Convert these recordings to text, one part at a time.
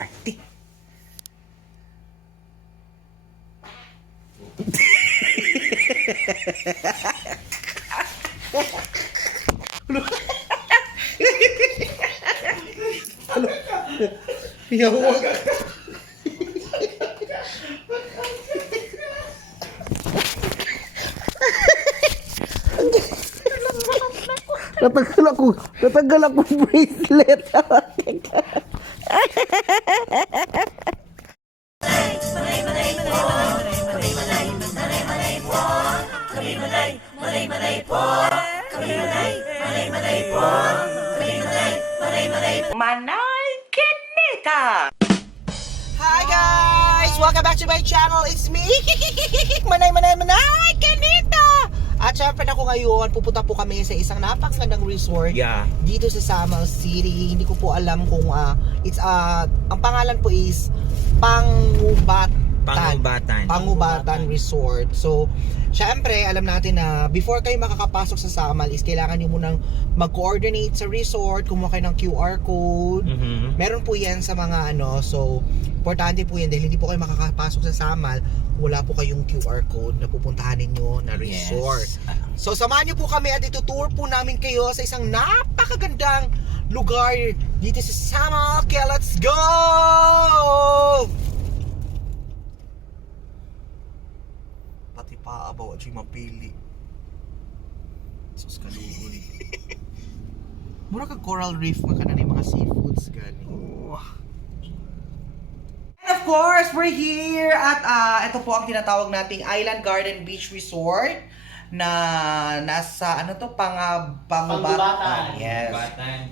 Arte. Yawag. Natanggal ako bracelet. Manay Kinita! Hi guys! Welcome back to my channel. It's me, Manay Kinita! At syempre na ko ngayon, pupunta po kami sa isang napakagandang resort dito sa Samal City. Hindi ko po alam kung ang pangalan po is Pangubatan Resort. So, syempre, alam natin na before kayo makakapasok sa Samal is kailangan nyo munang mag-coordinate sa resort, kumuha kayo ng QR code. Meron po yan sa mga so, importante po yan dahil hindi po kayo makakapasok sa Samal kung wala po kayong QR code na pupuntahan ninyo na resort. So, samahan nyo po kami at itutour po namin kayo sa isang napakagandang lugar dito sa Samal. Kaya let's go! Pati paabaw at yung mapili. Sus kalugoy. Mura kag coral reef mga kanan mga seafoods gani. And of course, we're here at ito po ang tinatawag nating Island Garden Beach Resort na nasa Pangubatan. Yes.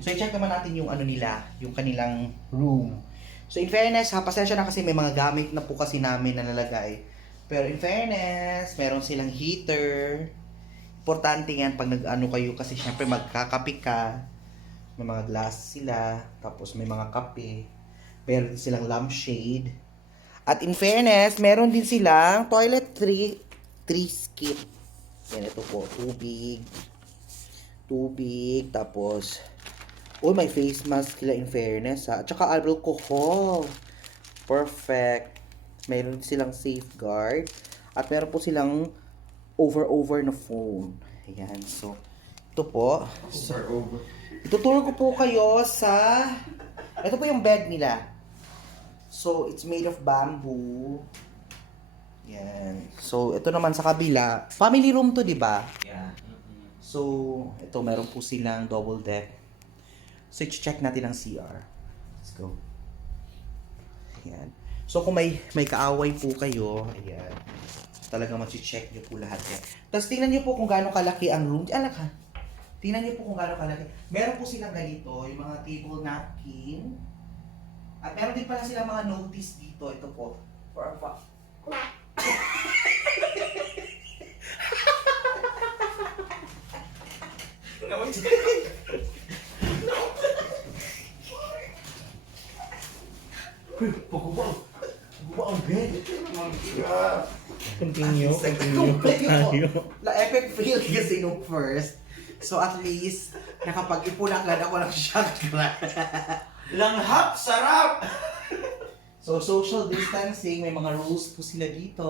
So i-check naman natin yung nila, yung kanilang room. So in fairness, pasensya na kasi may mga gamit na po kasi namin na nalagay. Pero in fairness, meron silang heater. Importante yan pag kayo kasi syempre magkakape ka. May mga glass sila, tapos may mga kape. Meron din silang lampshade. At in fairness, meron din silang toilet three skip. Yan, ito po, tubig, tapos may face mask sila in fairness ha. At saka alcohol. Perfect. Meron silang safeguard. At meron po silang over na phone. Ayan, so ito po. Ituturo ko po kayo sa ito po yung bed nila. So, it's made of bamboo. Yan. So, ito naman sa kabila. Family room to, di ba? Yeah. So, ito meron po silang double deck. So, i-check natin ang CR. Let's go. Ayan. So, kung may kaaway po kayo, ayan. Talagang mag-check nyo po lahat yan. Tapos, tingnan nyo po kung gaano kalaki ang room. Alak ha. Tingnan niyo po kung gaano kalaki. Meron po silang ganito, yung mga table napkin. At meron din pala silang mga notice dito. Ito po. For our Pagkubaw ang bed. Continue. Na-epic fail kasi nung first. So at least, nakapag-ipunak lang ako ng chakra. Langhap, sarap! So social distancing, may mga rules po sila dito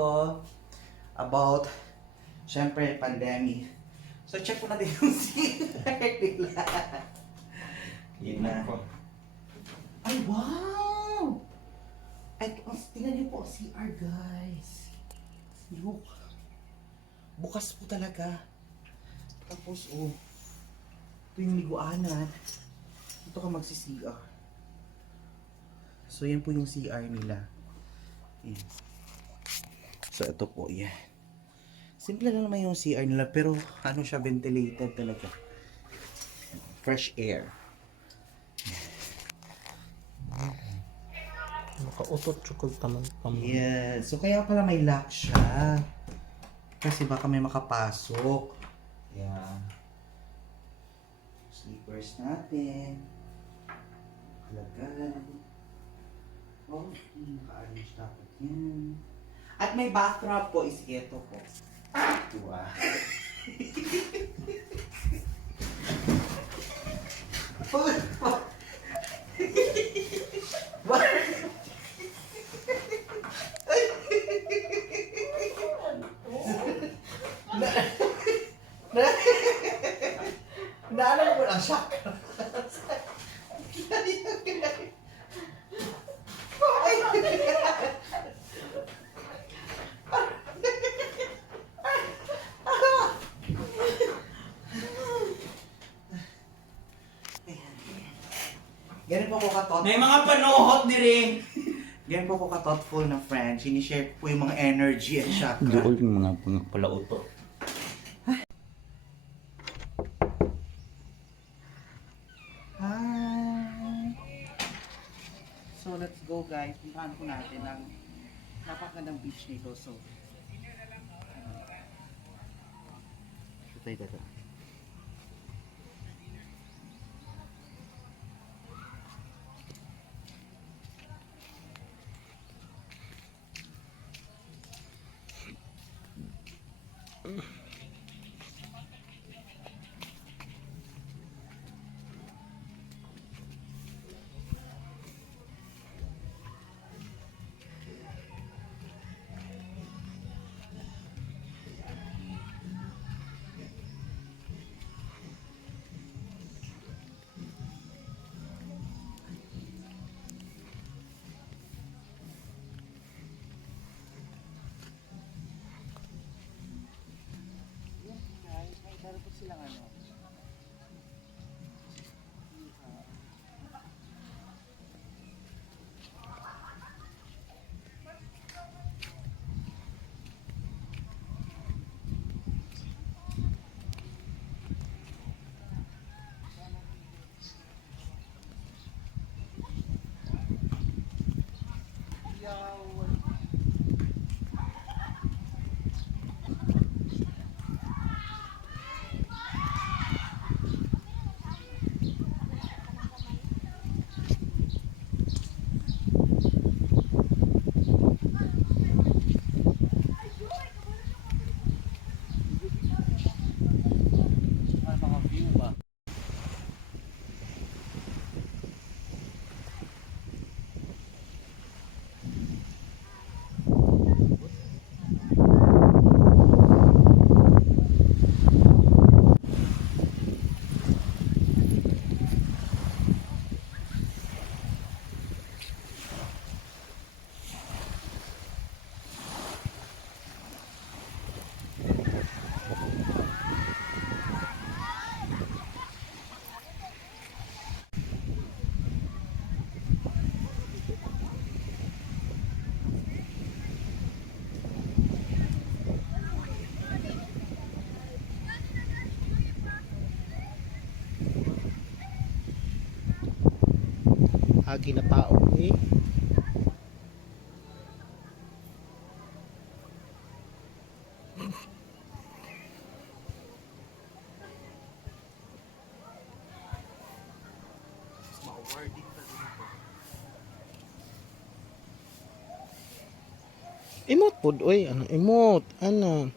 about, syempre, pandemic. So check po natin yung CR nila. Yun na. Ay, wow! Ay, tingnan niyo po, CR guys. Look. Bukas po talaga. Tapos, ito yung liguanan. Ito ka magsi-CR. So, yan po yung CR nila. Yan. So, ito po, yan. Simple lang naman yung CR nila, pero siya, ventilated talaga. Fresh air. Naka-otot chukol taman. Yeah. So, kaya pala may lock siya. Kasi baka may makapasok. Yan. Sleepers natin. Kalagay. Okay, naka-arrange dapat yan. At may backdrop po is ito po. Tua. Naalala mo lang siya. Ganun po ako ka-thoughtful. May mga panuhot ni rin. Ganun po ako ka-thoughtful na friend. Sinishare po yung mga energy and chakra. Doon yung mga palauto. Hi! So let's go guys. Puntahan po natin ang napakagandang beach nito. So, ito. Meron po silang ano. Agi na tao eh. Emote pod oy, ano emote, ano.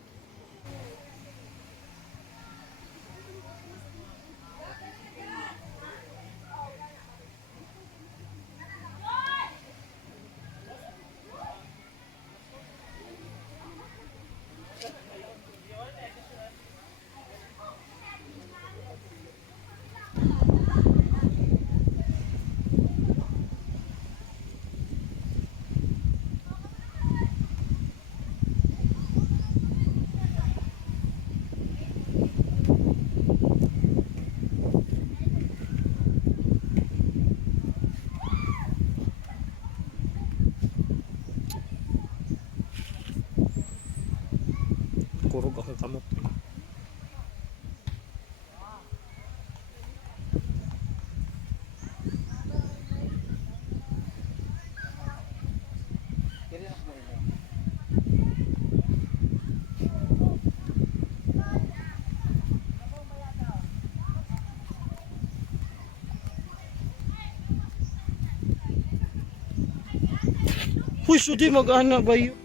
Kurog akong kamot. Huy, sudi mag-ana ba yun?